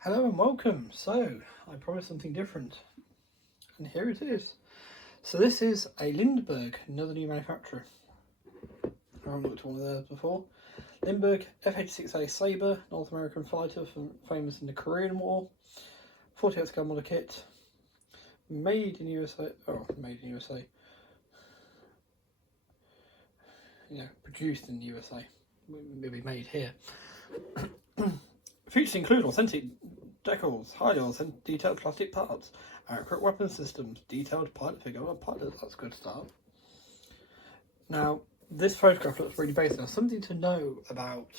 Hello and welcome. So, I promised something different, and here it is. So this is a Lindberg, another new manufacturer. I haven't looked at one of theirs before. Lindberg F-86A Sabre, North American fighter famous in the Korean War. 48 scale model kit. Made in USA. Oh, made in USA. Produced in the USA. Maybe made here. Features include authentic decals, highly authentic detailed plastic parts, accurate weapon systems, detailed pilot figure. Well, pilot, that's a good start. Now, this photograph looks really basic. Now, something to know about,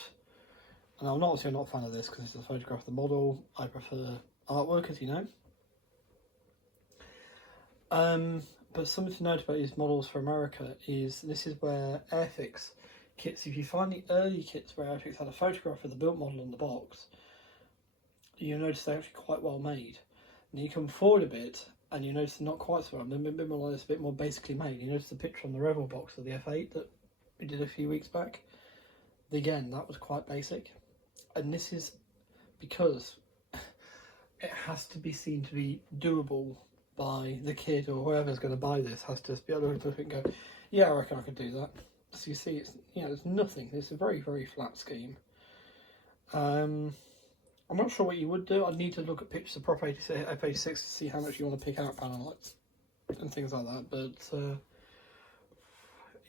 and I'm not a fan of this because it's a photograph of the model. I prefer artwork, as you know. But something to note about these models for America is this is where Airfix kits, if you find the early kits where Airfix had a photograph of the built model on the box, you'll notice they're actually quite well made. And you come forward a bit and you notice they're not quite so well. They're a bit more like this, a bit more basically made. You notice the picture on the Revel box of the F8 that we did a few weeks back. Again, that was quite basic. And this is because it has to be seen to be doable by the kid or whoever's going to buy this. Has to be able to look at it and go, yeah, I reckon I could do that. So you see, it's it's nothing. It's a very, very flat scheme. I'm not sure what you would do. I'd need to look at pictures of proper F-86 to see how much you want to pick out panel lights and things like that. But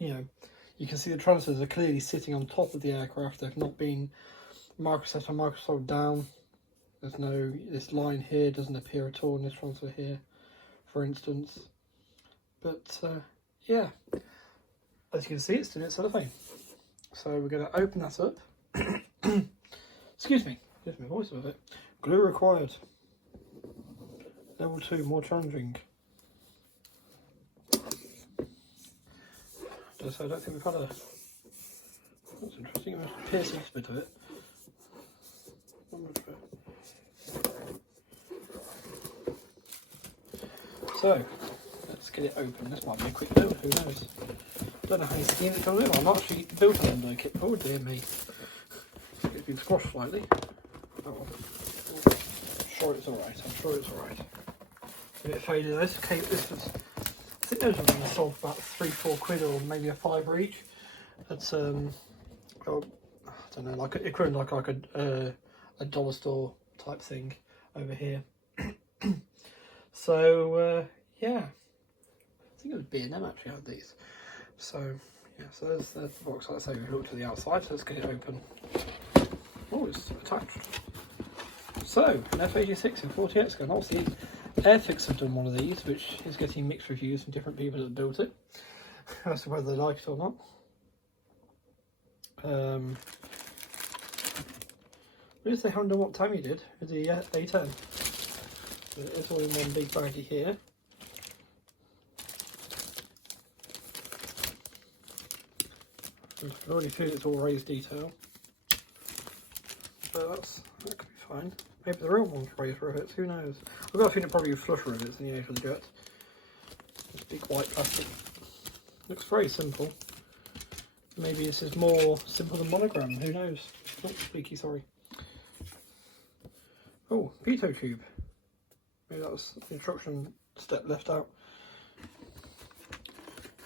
you can see the transfers are clearly sitting on top of the aircraft. They've not been microset or microsoled down. There's no, this line here doesn't appear at all in this transfer here, for instance. But yeah, as you can see, it's in its cellophane. So we're going to open that up. Excuse me, my voice a bit. Glue required. Level 2, more challenging. So I don't think we've had a... That's interesting, it must pierce a bit of it. So, let's get it open. This might be a quick build, who knows? Don't know how you scheme it to do. I've actually built an Lindberg kit before, dear me. It's been squashed slightly. Oh well. I'm sure it's alright. A bit faded. This was, I think those were being sold for about £3-4 or maybe a £5 each. That's I don't know, like equivalent like a dollar store type thing over here. So yeah, I think it was B&M actually had these. So yeah, so there's the box. Like I say, we hooked to the outside. So let's get it open. Oh, it's attached. So an F-86 in 48 scale. Obviously, Airfix have done one of these, which is getting mixed reviews from different people that built it as to whether they like it or not. But if they haven't done what Tammy did with the A10, it's all in one big baggie here. I can already feel it's all raised detail, but that could be fine. Maybe the real one's raised rivets, who knows? I've got a feeling it probably with flush rivets than the Asian jet. This big white plastic. Looks very simple. Maybe this is more simple than monogram, who knows? Oh, squeaky, sorry. Oh, pitot tube. Maybe that was the instruction step left out.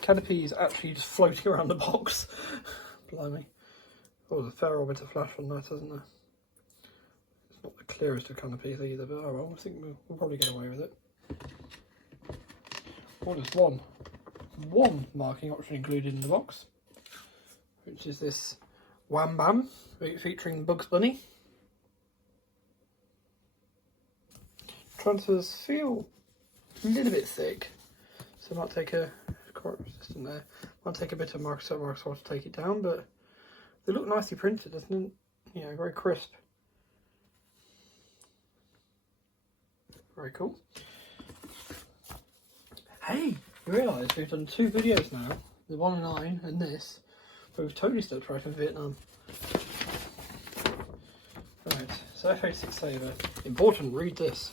Canopy is actually just floating around the box. Blimey. Oh, there's a fair orbit of flash on that, isn't there? It's not the clearest of canopies either, but oh well, I think we'll probably get away with it. Oh, there's one marking option included in the box, which is this Wham Bam featuring Bugs Bunny. Transfers feel a little bit thick, so I might take a resistant there. Might take a bit of microsolder to take it down, but they look nicely printed, doesn't it? Very crisp. Very cool. Hey, you realise we've done 2 videos now, the 109 and this, but we've totally stepped right from Vietnam. Right, so F-86 Sabre. Important, read this.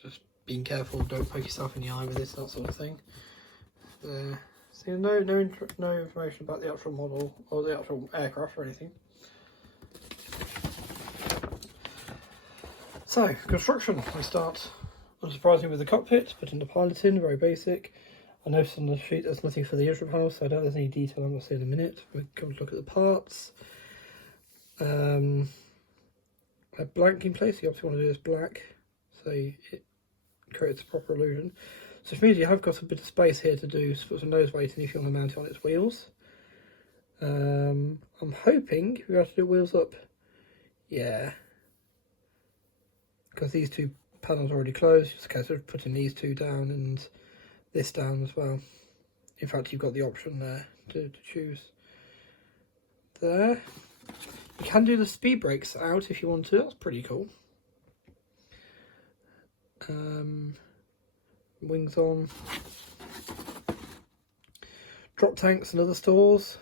Just being careful, don't poke yourself in the eye with this, that sort of thing. So no information about the actual model or the actual aircraft or anything. So, construction. We start, unsurprisingly, with the cockpit, putting the pilot in, very basic. I noticed on the sheet there's nothing for the instrument panel, so I don't have any detail. I'm going to see in a minute. We'll come and look at the parts. A blank in place, you obviously want to do this black, so it creates a proper illusion. So which means you have got a bit of space here to do put some nose weight in if you want to mount it on its wheels. I'm hoping we have to do wheels up. Yeah. Because these two panels are already closed, just a case of putting these two down and this down as well. In fact, you've got the option there to choose. There. You can do the speed brakes out if you want to, that's pretty cool. Wings on. Drop tanks and other stores.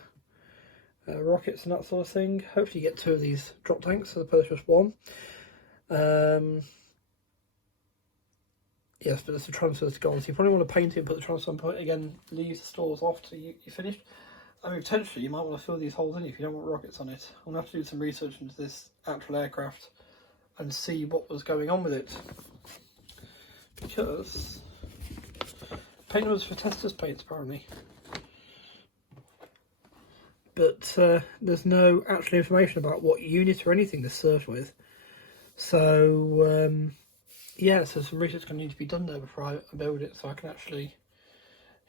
Rockets and that sort of thing. Hopefully you get 2 of these drop tanks as opposed to just 1. Yes, but there's the transfers to go on, so you probably want to paint it and put the transfer point again, leave the stores off till you're finished. I mean, potentially you might want to fill these holes in if you don't want rockets on it. I'm going to have to do some research into this actual aircraft and see what was going on with it. Because paint was for testers' paints apparently. But there's no actual information about what unit or anything this served with. So, yeah, so some research going to need to be done there before I build it, so I can actually,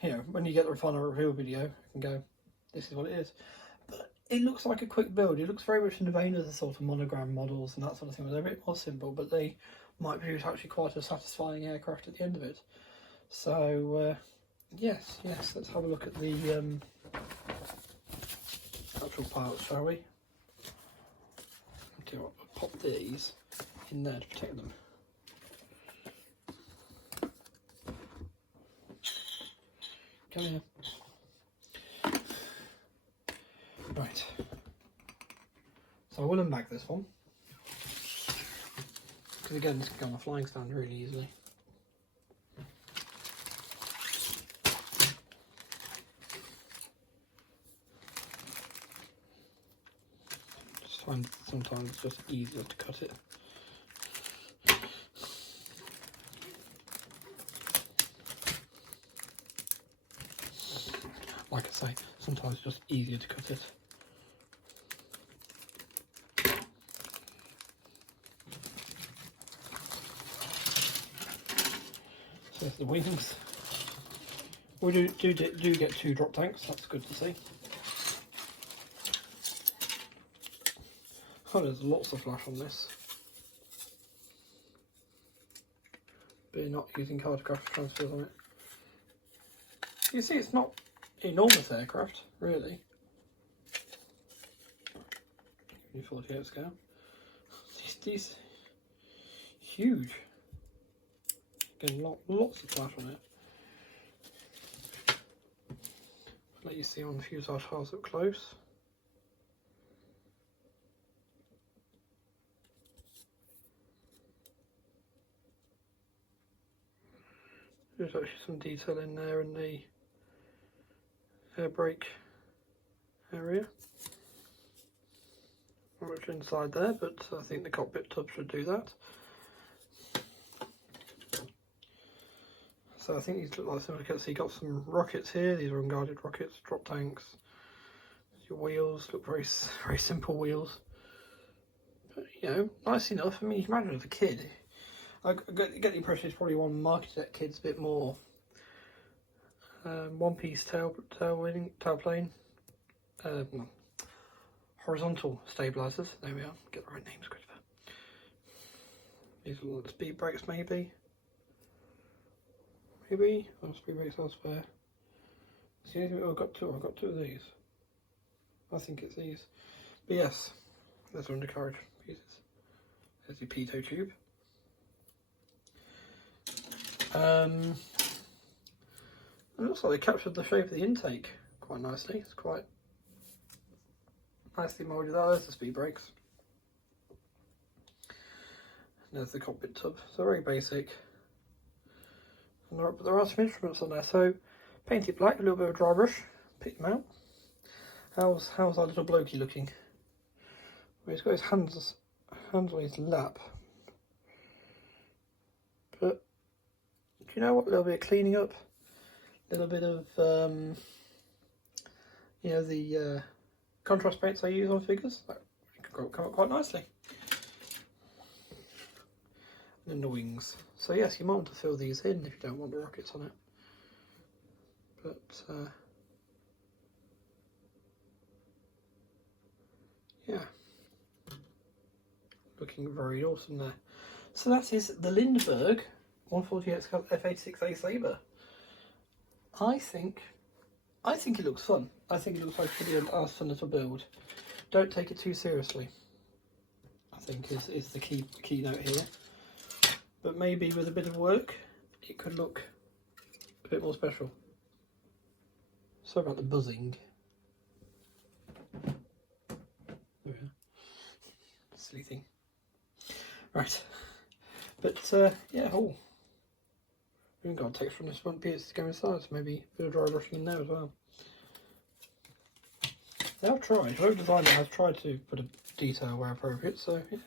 you know, when you get the final reveal video, I can go, this is what it is. But it looks like a quick build. It looks very much in the vein of the sort of monogram models and that sort of thing. They're a bit more simple, but they might produce actually quite a satisfying aircraft at the end of it. So, yes, let's have a look at the actual parts, shall we? Okay, we'll pop these in there to protect them. Come here. Right. So I will unbag this one. Because again, this can go on a flying stand really easily. Just find sometimes it's just easier to cut it. Like I say, sometimes it's just easier to cut it. So there's the wings. We do get 2 drop tanks, that's good to see. Oh, there's lots of flash on this. But you're not using cartographic transfers on it. You see, it's not enormous aircraft, really. 48 scale. These huge. Again, lots of flash on it. Let you see on the fuselage tiles up close. There's actually some detail in there in the air brake area. Not much inside there, but I think the cockpit tub should do that. So I think these look like certificates. So you got some rockets here. These are unguarded rockets, drop tanks. Your wheels look very simple wheels, but you know, nice enough. I mean, you can imagine as a kid. I get the impression it's probably one marketed at kids a bit more. One-piece tailplane, horizontal stabilizers. There we are. Get the right names, Christopher. These are the speed brakes, maybe. Oh, speed brakes elsewhere. See anything? Oh, I've got 2. I've got 2 of these. I think it's these. But yes, there's undercarriage pieces. There's the pitot tube. It looks like they captured the shape of the intake quite nicely. It's quite nicely moulded there. There's the speed brakes. There's the cockpit tub. So very basic. And there are some instruments on there. So paint it black, a little bit of dry brush. Pick them out. How's our little blokey looking? Well, he's got his hands on his lap. you know what? A little bit of cleaning up, a little bit of you know, the contrast paints I use on figures. That can come up quite nicely. And then the wings. So yes, you might want to fill these in if you don't want the rockets on it. But yeah, looking very awesome there. So that is the Lindberg 148 F-86A Sabre. I think it looks fun. I think it looks like a pretty fun little build. Don't take it too seriously, I think is the key note here. But maybe with a bit of work, it could look a bit more special. Sorry about the buzzing. Silly thing. Right. But yeah, oh. We haven't got a text from this one piece to go inside, so maybe a bit of dry brushing in there as well. They have tried, whoever designed it has tried to put a detail where appropriate, so yeah.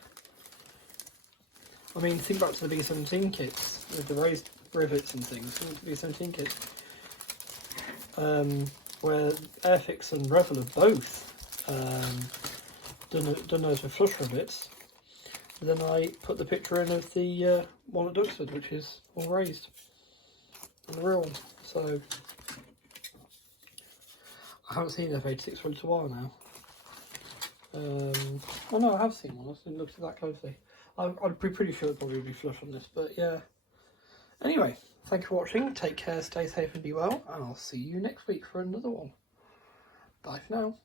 I mean, think back to the B-17 kits, with the raised rivets and things, the B-17 kits, where Airfix and Revel have both done those with flush rivets. Then I put the picture in of the one at Duxford, which is all raised, and the real one. So I haven't seen F-86 for a little while now. Well, no, I have seen one. I didn't look at that closely. I'd be pretty sure it probably would be flush on this, but yeah. Anyway, thank you for watching. Take care, stay safe and be well, and I'll see you next week for another one. Bye for now.